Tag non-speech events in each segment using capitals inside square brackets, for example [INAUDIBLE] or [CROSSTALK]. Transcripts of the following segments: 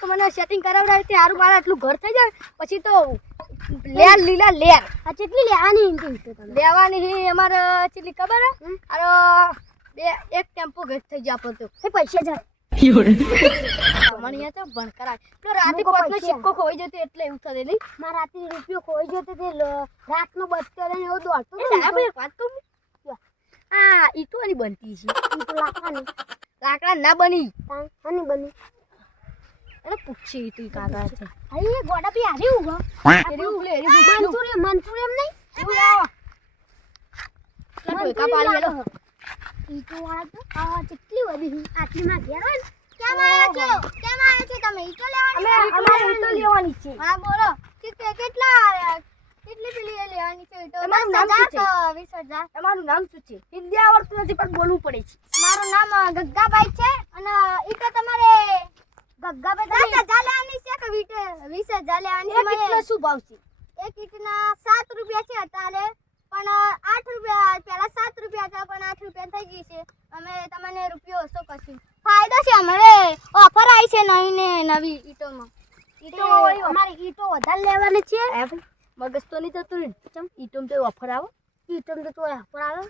કે મને સેટિંગ કરાવડાવે તે હારું મારા આટલું ઘર થઈ જાય પછી તો લેર લીલા લેર. આ કેટલી લેવાની ઇન્ટિંગ તો લેવાની હી અમારે કેટલી ખબર અરે બે એક ટેમ્પો ઘર થઈ જાય આપણો તો. પૈસા જાય મને તો ભણ તો રાતે અમુક સિક્કો ખોઈ જતો એટલે એવું થશે નહીં. મારા રાતે રૂપિયો ખોઈ જતો તે રાતનો બચતો ને એવું દોડતો એ સાહેબ વાત કહું આ ઈટોની બનતી છે લાકડાની. લાકડા ના બની. તાણ બની. એને પૂછી કાકા છે. અરે ગોડા પી ઊભો. નહીં? આવો કેટલા ટોયકા પાડી ઈ તો વાળા તો આ કેટલી બધી આટલી માં ઘેર હોય કેમ આયા છો? કેમ આયા છો તમે? ઈ તો અમે અમારે ઈટો લેવાની. છે. હા બોલો. કે કેટલા કેટલી પેલી લેવાની છે? તો તમારું નામ શું છે? વીસ તમારું નામ શું છે? હિન્દી આવડતું નથી પણ બોલવું પડે છે. મારું નામ ગગ્ગાભાઈ છે અને ઈ તો તમારે ગગ્ગાભાઈ દસ હજાર લેવાની છે કે વીટ- વીસ હજાર લેવાની એક ઈટનો છે શું ભાવ છે એક ઈટના સાત રૂપિયા છે અત્યારે પણ આઠ રૂપિયા પહેલા સાત રૂપિયા હતા પણ આઠ રૂપિયા થઈ ગઈ છે. અમે તમને રૂપિયો ઓછો કરશું. ફાયદો છે અમારે. ઓફર આવી છે નવી ને નવી ઈટોમાં. ઈટો અમારે ઈટો વધારે લેવાની છે. મગજ તો નહીં ને ચમ ઈટોમ તો ઓફર આવે? ઈટોમ તો તો ઓફર આવે.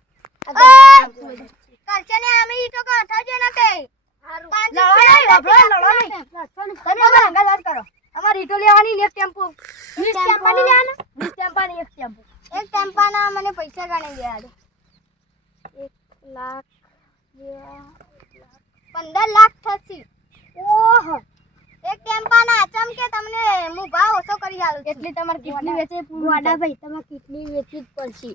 કરશે ને અમે ઈટો કા થશે ને અમારા ઈટો લેવાની એક ટેમ્પો. વીસ ટેમ્પાની લેવાના? વીસ ટેમ્પાની એક ટેમ્પો. એક મને પૈસા ગણી ગયા એક લાખ પંદર લાખ થશે. ઓહો. એક ટેમ્પાના ચમકે તમને હું ભાવ ઓછો કરી આલું એટલી તમારે કેટલી વેચે પૂરું ભાઈ તમે કેટલી વેચી જ પડશે.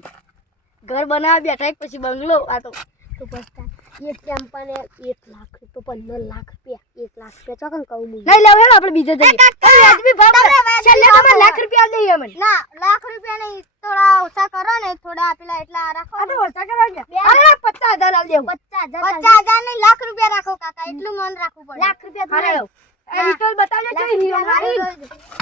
ઘર બનાવવા બેઠા પછી બંગલો આ તો તો પસ્તા એક ચંપાને એક લાખ તો પંદર લાખ રૂપિયા એક લાખ રૂપિયા ચોકન કહું હું નહીં લેવું આપણે બીજે જઈએ. વાજબી ભાવ. છેલ્લે તમે લાખ રૂપિયા દઈએ અમને. ના લાખ રૂપિયા નહીં થોડા ઓછા કરો ને થોડા પેલા એટલા રાખો આ તો ઓછા કરવા ગયા. અરે પચાસ હજાર આલ દેવું પચાસ હજાર પચાસ હજાર નહીં લાખ રૂપિયા રાખો કાકા એટલું મન રાખવું પડે. લાખ રૂપિયા ઈટો બતાવજો હીરો મારી. ઓ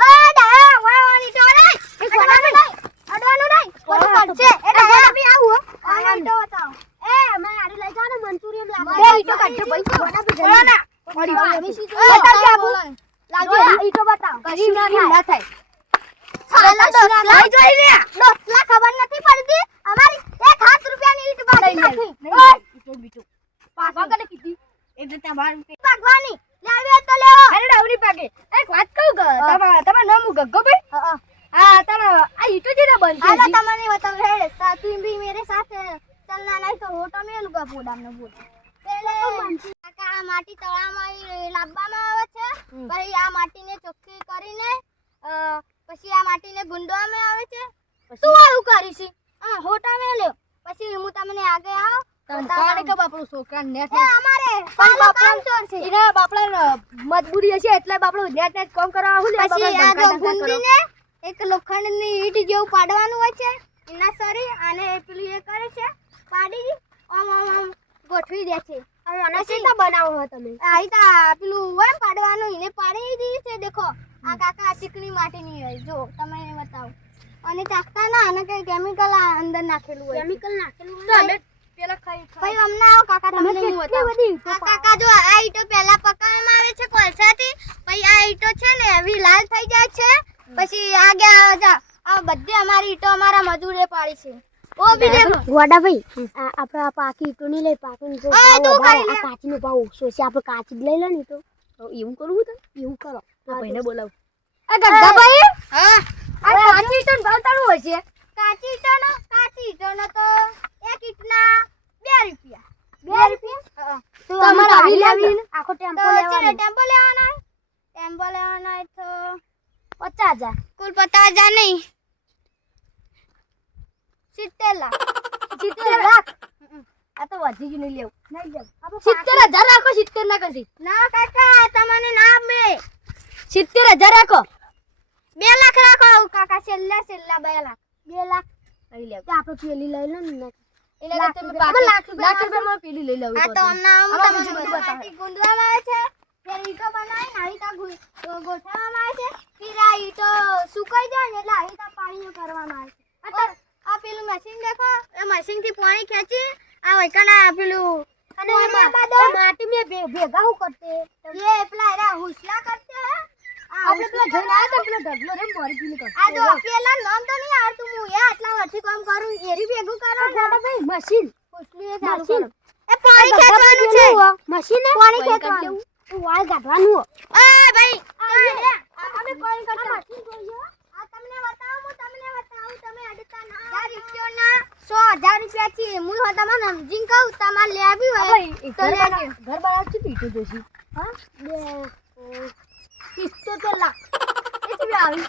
અ, ડા, વાહ, વાહ, ની તો અડાય. અડવાનું નહીં. અડવાનું નહીં. ખોટું પડશે. એ ડા, બી આવું હો. આ ઈંટો બતાવો. એ, મને આડી લઈ જાઓ ને, મંચુરિયમ લાવો. બે ઈંટો કાઢજો, ભાઈ. ગોડા બી બોલો ના. જલ્દી. મારી વાત અમે છે. સીધું બતાવજો બોલો. આપું. બોલો. લાવજો. જોયા, ઈંટો બતાવો. કશું ના થાય. ના થાય. સાલા દસ લાખ. લઈ જોઈ લે. દસ ખબર નથી પડતી અમારી એક રૂપિયાની ઈંટ બાકી નાખી. નહીં લે. ઈટો બીટો. કને કીધી? એટલે તમારે ભાગવાની લેવી હોય તો લેવો અરે ડાવરી પાકે એક વાત કહું કે હા. તમારા નામ ગગ્ગો ભાઈ હા, હા. તારા આ ઈટો જે બનતી હાલો તમને બતાવો હેડ સા- તું મેરે સાથે ચલના નહીં તો હોટો મેલ કા પોડામને બોલ પેલે કાકા આ માટી તળામાં લાવવામાં આવે છે ભાઈ આ અ, પછી ગુંડવામાં આવે છે? તું આવું કરીશ. હા હોટા મેલ્યો પછી હું તમને આગે આવ. તમારે કે બાપડો છોકરા નેટ અમારે પણ બાપડા ચોર છે. એના બાપડા મજબૂરી હશે એટલે બાપડો નેટ નેટ કામ કરવા હું લે પછી આ જો. ગુંદીને એક લોખંડની ઈંટ જેવું પાડવાનું હોય છે. એના સરી અને પેલું એ કરે છે. પાડી આમ આમ ગોઠવી દે છે. બનાવો તમે? પેલું હોય પાડવાનું એને પાડી દીધી છે દેખો. આ કાકા ચીકણી માટીની હોય જો તમે બતાવો. અને ચાખતા ના અને કઈ કેમિકલ અંદર નાખેલું હોય કેમિકલ નાખેલું તો અમે પેલા ખાઈ ભાઈ અમને આવો કાકા તમને હું બતાવું. આ કાકા જો આ ઈંટો પહેલા પકાવવામાં આવે છે કોલસાથી પછી આ ઈંટો છે ને એવી લાલ થઈ જાય છે પછી આ જા આ બધી અમારી ઈંટો અમારા મજૂરે પાડી છે. ઓ બી દેખો. ગોડાભાઈ આપણે આ પાકી ઈટો નહીં લઈ પાકી જો આ ભાવ કરી કાચીનો ભાવ ઓછો છે આપણે કાચી જ લઈ લો ને તો એવું કરવું તો એવું કરો. ભાઈને બોલાવ. આ હા. આ કાચી ભાવ તારું હોય છે કાચી ઈંટોનો કાચી ઈંટોનો તો એક ઈંટના બે રૂપિયા. બે રૂપિયા? તો તો અમારે આવી લેવી આખો ટેમ્પો લેવાનો. ટેમ્પો લેવાનો ટેમ્પો લેવાનો તો પચાસ હજાર. કુલ પચાસ હજાર નહીં. સિત્તેર લાખ. [LAUGHS] સિત્તેર લાખ. આ તો વધી ગયું નહીં લેવું. નહીં લેવું. સિત્તેર હજાર રાખો સિત્તેર ના કરશી ના કાકા તમને ના બે સિત્તેર હજાર રાખો. બે લાખ રાખો કાકા. છેલ્લા છેલ્લા બે લાખ. બે લાખ. લઈ લેવું. આપણે પેલી લઈ લો ને લાખ કરતા રૂપિયા. મેં પેલી લઈ લઉં તો ગુંદવામાં આવે છે. ઈંટો બનાવીને આવી ગોઠવવામાં આવે છે. આ ઈંટો સુકાઈ જાય ને એટલે આવી પાણીમાં કરવામાં આવે છે. પેલું મશીન દેખો. એ મશીનથી પાણી ખેંચી આ વૈકાના પેલું અને માટી મે ભેગા હું કરતે. એ પેલા એરા હુસલા કરતે આપણે પેલા જોઈને આવ્યા તા પેલો ઢગલો રે મોરી પીલી કર આ જો પેલા નામ તો નહીં આવતું હું એ આટલા વર્ષથી કામ કરું એરી ભેગું કરો ને ભાઈ મશીન હુસલી એ ચાલુ. કરો. એ પાણી ખેંચવાનું છે. મશીન પાણી ખેંચવાનું. તો વાળ કાઢવાનું હો. આ ભાઈ અમે પાણી કાઢતા આ તમને બતાવું હું તમને બતાવું તમે અડતા ના યાર ઈસ્યોના 100000 રૂપિયા છે હું હો તમને સમજીને કહું તમારે લેવી હોય તો લેજો ઘર બનાવ છે પીટો જોશી? હા બે, પિસ્તોતેર લાખ. કેટલી આવી.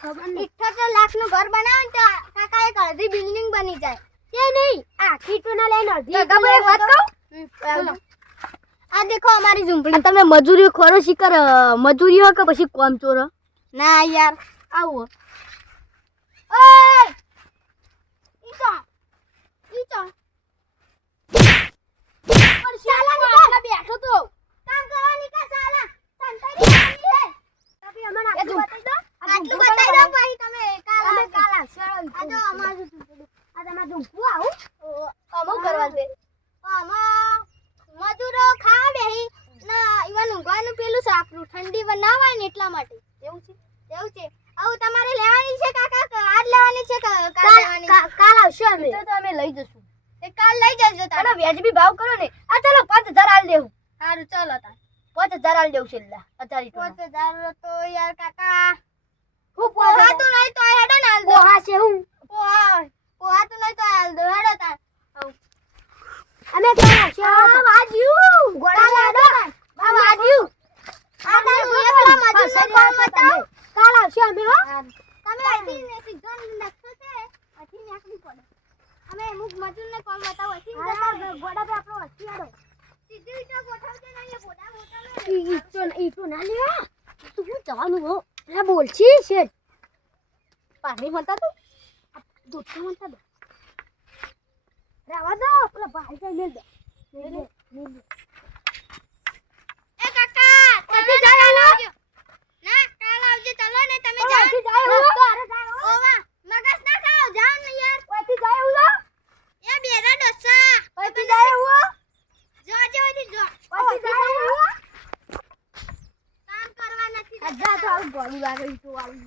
ખબર નહીં. 78 લાખનું ઘર બનાવે ને તો કાકા એક અડધી બિલ્ડિંગ બની જાય. તે નહીં? આખી ટોના લઈને અડધી કાકા એક વાત કહું? આ દેખો અમારી ઝૂંપડી. તમે મજૂરીઓ ખોરો શિકાર મજૂરીઓ કે પછી કોમ ચોર? ના યાર આવો. ઓય! તો ઈ પણ શાલા ની બેઠો તો. કામ કરવાની કા શાલા સંતાઈ હે તમે અમને આટલું બતાવી દો. આટલું બતાવી દો પછી તમે કાલ આવજો. કાલ આવશો. આ જો અમારું. આ તમારે ઝૂંપવું આવું? અમો કરવા દે. આમાં મજૂરો ખાવા બેહી. ના ઈવન ઊંઘવાનું પેલું સાપરું ઠંડી બનાવાય ને એટલા માટે. એવું છે? એવું છે. આવું તમારે લેવાની છે કાકા? આજ લેવાની છે કે કાલ લેવાની કાલ આવશો અમે. તો તો અમે લઈ જશું. છે કાલ લઈ જજો અને વ્યાજબી ભાવ કરો ને આ ચાલો પાંચ હજાર આલ દેવું. સારું ચાલો તાર. પાંચ હજાર આલ દેવું છેલ્લા પાંચ હજાર તો યાર કાકા. હું પોહાતું નહીં તો હેડો ને હાલ દો. પોહા છે હું. પોહા પોહાતું નહીં તો હાલ દો. હેડો તાર. અમે કાલ આવશો વાજ્યું ગોળા લાડો આ વાજ્યું આ તાર હું એકલા મજૂરને કોમ બતાવું કાલ આવશો અમે હો તમે અહીંથી ને સીધો નકશો છે અહીંથી નીકળી પડે અમે અમુક મજૂરને કોમ બતાવો અહીંથી જતા રહો. ગોડા પર આપણો વસ્તી આડો સીધી રીતે ગોઠવજે નહીં એ મોટા મોટા ઈ- ઈ તો- ઈ તો ના લેવા તું શું જવાનું હો અલા બોલ છી પાણી મતા તો દૂધ તો મત દો રહેવા દો પેલા ભાઈ કઈ મેલ દો. એ કાકા તમે આવજો ના કાલ આવજો ચલો ને તમે જાઓ એવું? રસ્તો હારે જાઓ. ઓવા મગજ ના ખાઓ જાઓ ને યાર અહીંથી જાય એવું છે? એ બેરા ડોસા જાય એવું? જો જો જો અહીંથી જાય એવું? કામ કરવા નથી આ જા તો આવું ગોળી વાગે તો આવી